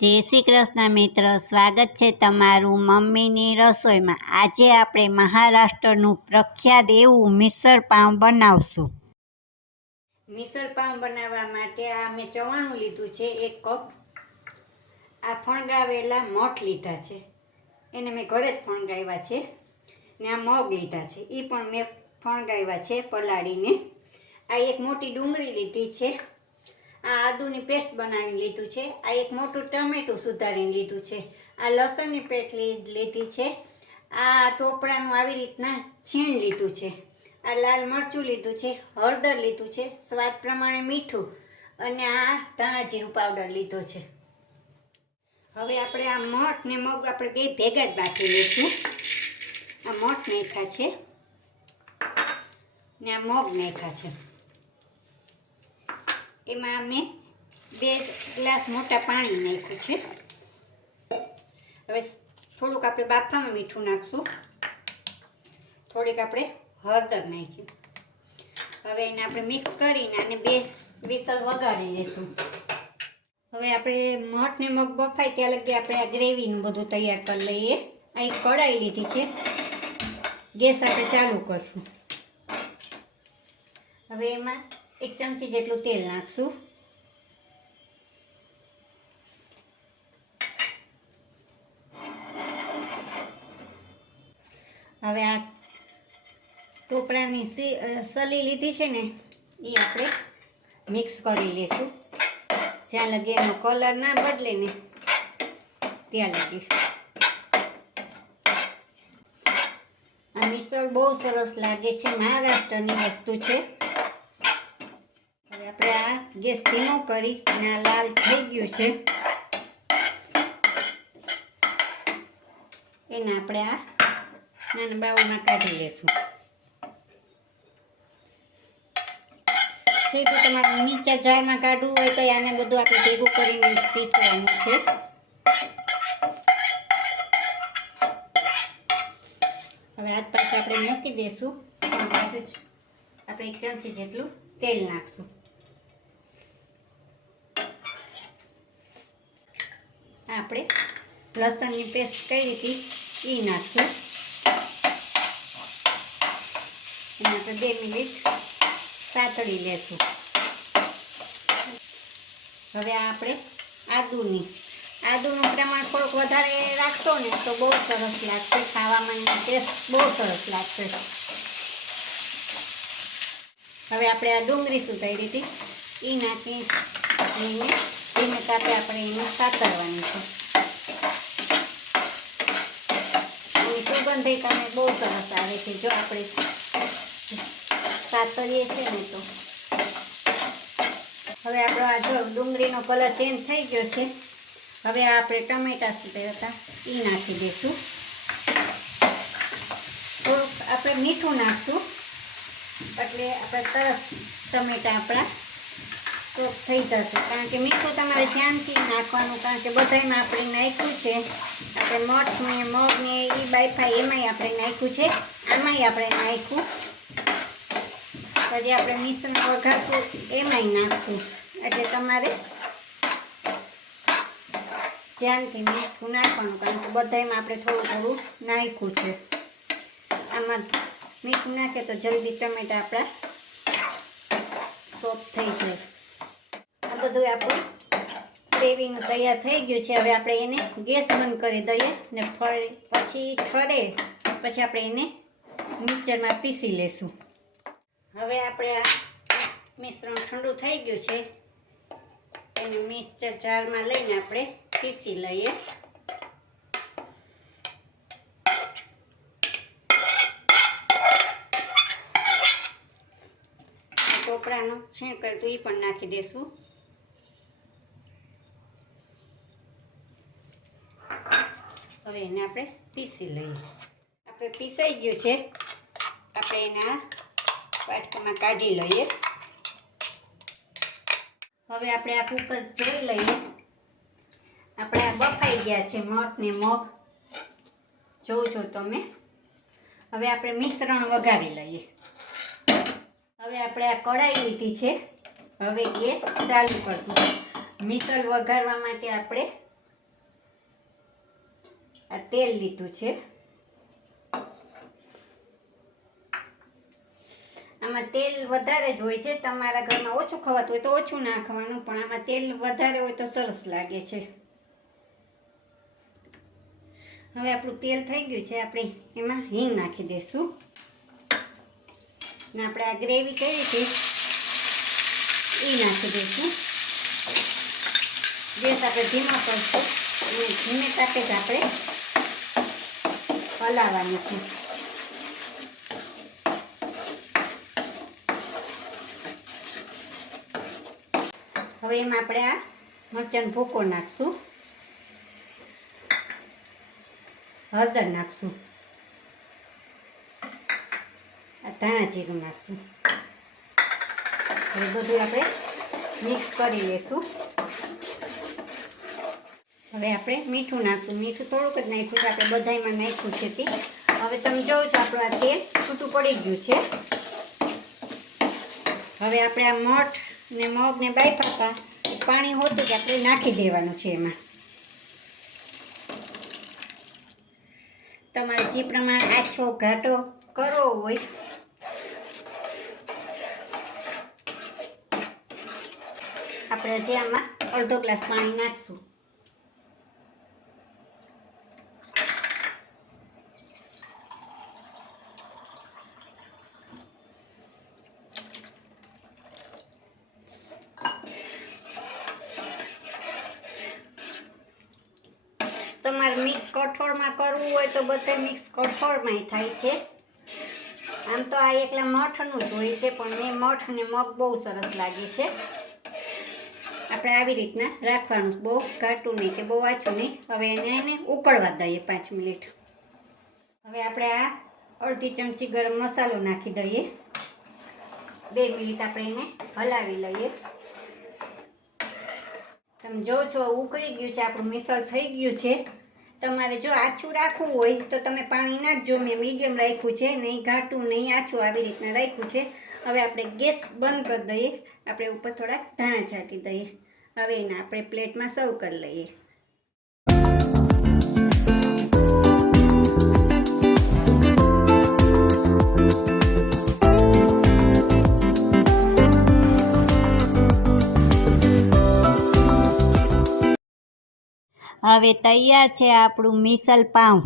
જય શ્રી કૃષ્ણ મિત્ર, સ્વાગત છે તમારું મમ્મીની રસોઈમાં. આજે આપણે મહારાષ્ટ્રનું પ્રખ્યાત એવું મિસળ પાઉં બનાવશું. મિસળ પાઉં બનાવવા માટે આ મેં ચવાણું લીધું છે, એક કપ. આ ફણગાવેલા મઠ લીધા છે. એને મેં ઘરે જ ફણગાવ્યા છે ને આ મગ લીધા છે. એ પણ મેં ફણગાવ્યા છે પલાળીને. આ એક મોટી ડુંગળી લીધી છે. આ આદુની પેસ્ટ બનાવીને લીધું છે. આ એક મોટું ટમેટું સુધારીને લીધું છે. આ લસણની પેસ્ટ લીધી છે. આ ટોપરાનું આવી રીતના છીણ લીધું છે. આ લાલ મરચું લીધું છે. હળદર લીધું છે. સ્વાદ પ્રમાણે મીઠું અને આ ધાણા પાવડર લીધો છે. હવે આપણે આ મઠ ને મગ આપણે બે ભેગા જ બાફી લઈશું. આ મઠ નાખ્યા છે ને આ મગ નાખ્યા છે. એમાં અમે બે ગ્લાસ મોટા પાણી નાખ્યું છે. હવે થોડુંક આપણે બાફામાં મીઠું નાખશું. થોડીક આપણે હળદર નાખ્યું હવે એને આપણે મિક્સ કરીને આને બે વિસલ વગાડી લઈશું હવે આપણે મઠ ને મગ બફાય ત્યાં લગી આપણે આ ગ્રેવીનું બધું તૈયાર કરી લઈએ. અહીં કઢાઈ લીધી છે. ગેસ આપણે ચાલુ કરશું. હવે એમાં એક ચમચી જેટલું તેલ નાખશું. હવે આ ટોપરાની સલી લીધી છે ને એ આપણે મિક્સ કરી લઈશું જ્યાં લગી એનો કલર ના બદલે ને, ત્યાં લગી. આ મિસળ બહુ સરસ લાગે છે, મહારાષ્ટ્રની વસ્તુ છે. આપણે આ ગેસ ધીમો કરી અને આ લાલ થઈ ગયું છે. એને આપણે આ નાના બાઉલમાં કાઢી લેશું. સીધું તમારે નીચે જારમાં કાઢવું હોય તો આને બધું આપણે ભેગું કરીને પીસવાનું છે. હવે આજ પાછું આપણે મૂકી દઈશું પાછું આપણે એક ચમચી જેટલું તેલ નાખશું. આપણે લસણની પેસ્ટ કરી હતી? એ નાખશું. અને આપણે બે મિનિટ સાતળી લેશું. હવે આપણે આદુની, આદુનું પ્રમાણ થોડુંક વધારે રાખશો ને તો બહુ સરસ લાગશે, ખાવામાં એનો ટેસ્ટ બહુ સરસ લાગશે. હવે આપણે આ ડુંગળી સુધારી હતી. એ નાખી એને ધીમે તાપે આપણે એને સાતરવાની છે. એની સુગંધ તમે બહુ સરસ આવે છે. જો આપણે સાતરીએ છીએ ને તો. હવે આપણો આ જો ડુંગળીનો કલર ચેન્જ થઈ ગયો છે. હવે આપણે ટમેટા સુધી હતા એ નાખી દઈશું. થોડુંક આપણે મીઠું નાખશું. એટલે આપણે તરત ટમેટા આપણા સોફ થઈ જશે. કારણ કે મીઠું તમારે ધ્યાનથી નાખવાનું, કારણ કે બધામાં આપણે નાખ્યું છે. આપણે મઠ ને મગ ને એ બાઈફાઈ એમાંય આપણે નાખ્યું છે. આમાંય આપણે નાખ્યું. પછી આપણે મિશ્રણ વઘારશું, એમાંય નાખવું એટલે તમારે ધ્યાનથી મીઠું નાખવાનું, કારણ કે બધામાં આપણે થોડું થોડું નાખ્યું છે. આમાં મીઠું નાખે તો જલ્દી ટમેટા આપણા સોફ્ટ થઈ જાય. બધું આપણું ગ્રેવીનું તૈયાર થઈ ગયું છે. હવે આપણે એને ગેસ બંધ કરી દઈએ ને ફરી, પછી ઠરે, પછી આપણે એને મિક્સરમાં પીસી લેશું. હવે આપણે આ મિશ્રણ ઠંડુ થઈ ગયું છે. એને મિક્સર જારમાં લઈને આપણે પીસી લઈએ. ટોપરાનું છીણ કરતું એ પણ નાખી દઈશું હવે એને આપણે પીસી લઈએ. આપણે પીસાઈ ગયું છે. આપણે એના વાટકામાં કાઢી લઈએ. હવે આપણે આ કુકર જોઈ લઈએ. આપણે આ બફાઈ ગયા છે મઠ ને મગ. જોઉં છો તમે. હવે આપણે મિશ્રણ વઘારી લઈએ. હવે આપણે આ કઢાઈ લીધી છે. હવે ગેસ ચાલુ કરશું. મિસળ વઘારવા માટે આપણે આ તેલ લીધું છે. આમાં તેલ વધારે જ હોય છે. તમારા ઘરમાં ઓછું ખવાતું હોય તો ઓછું નાખવાનું પણ આમાં તેલ વધારે હોય તો સરસ લાગે છે. હવે આપણું તેલ થઈ ગયું છે. આપણે એમાં હિંગ નાખી દઈશું ને આપણે આ ગ્રેવી કરી છે? એ નાખી દઈશું ગેસ આપણે ધીમા કરશું. અને ધીમે તાપે જ આપણે હલાવવાની છે. હવે એમાં આપણે આ મરચાંનો ભૂકો નાખશું. હળદર નાખશું. આ ધાણા જીરું નાખશું. બધું આપણે મિક્સ કરી લઈશું હવે આપણે મીઠું નાખશું. મીઠું થોડુંક જ નાખ્યું છે. આપણે બધામાં નાખ્યું છે તે. હવે તમે જોવો છો આપણું આ તેલ છૂટું પડી ગયું છે. હવે આપણે આ મઠ ને મગ ને બાયફાકા પાણી હોતું કે આપણે નાખી દેવાનું છે એમાં. તમારે જે પ્રમાણે આછો ઘાટો કરવો હોય, આપણે જે આમાં અડધો ગ્લાસ પાણી નાખશું તમારે મિક્સ કઠોળમાં કરવું હોય તો બધે મિક્સ કઠોળમાંય થાય છે. આમ તો આ એકલા મઠનું જ હોય છે, પણ મેં મઠ અને મગ બહુ સરસ લાગે છે. આપણે આવી રીતના રાખવાનું બહુ ઘાટું નહીં કે બહુ આછું નહીં. હવે એને એને ઉકળવા દઈએ પાંચ મિનિટ. હવે આપણે આ અડધી ચમચી ગરમ મસાલો નાખી દઈએ. બે મિનિટ આપણે એને હલાવી લઈએ. તમે જો છો, ઉકળી ગયું છે, આપણું મિસળ થઈ ગયું છે. તમારે જો આછું રાખવું હોય તો તમે પાણી નાખજો. મેં મીડિયમ રાખ્યું છે, નહીં ઘાટું, નહીં આછું આવી રીતના રાખ્યું છે. હવે આપણે ગેસ બંધ કરી દઈએ. આપણે ઉપર થોડાક ધાણા છાંટી દઈએ. હવે એને આપણે પ્લેટમાં સર્વ કરી લઈએ. હવે તૈયાર છે આપણું મિસલ પાઉં.